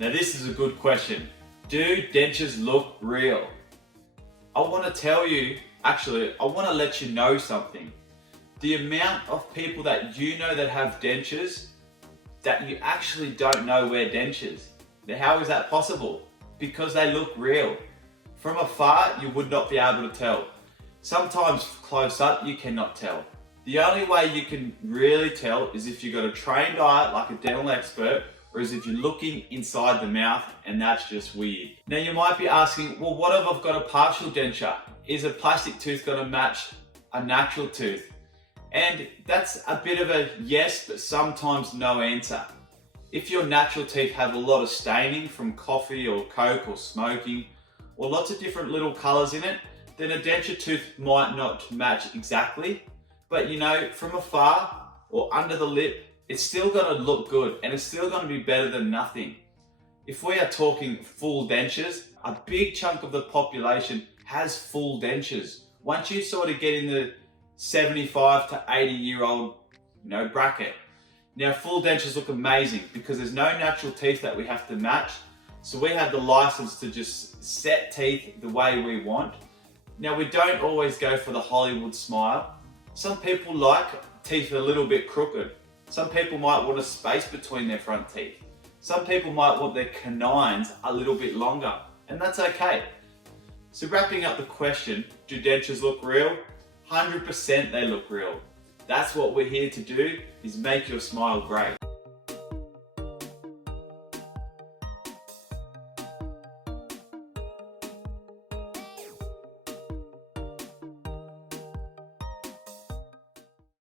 Now this is a good question. Do dentures look real? I want to tell you, actually, I want to let you know something. The amount of people that you know that have dentures that you actually don't know wear dentures. Now how is that possible? Because they look real. From afar, you would not be able to tell. Sometimes close up, you cannot tell. The only way you can really tell is if you've got a trained eye, like a dental expert, or as if you're looking inside the mouth, and that's just weird. Now you might be asking, well, what if I've got a partial denture? Is a plastic tooth going to match a natural tooth? And that's a bit of a yes, but sometimes no answer. If your natural teeth have a lot of staining from coffee or Coke or smoking, or lots of different little colors in it, then a denture tooth might not match exactly. But you know, from afar or under the lip, it's still gonna look good and it's still gonna be better than nothing. If we are talking full dentures, a big chunk of the population has full dentures. Once you sort of get in the 75 to 80-year-old bracket. Now full dentures look amazing because there's no natural teeth that we have to match. So we have the license to just set teeth the way we want. Now we don't always go for the Hollywood smile. Some people like teeth a little bit crooked. Some people might want a space between their front teeth. Some people might want their canines a little bit longer, and that's okay. So wrapping up the question, do dentures look real? 100% they look real. That's what we're here to do, is make your smile great.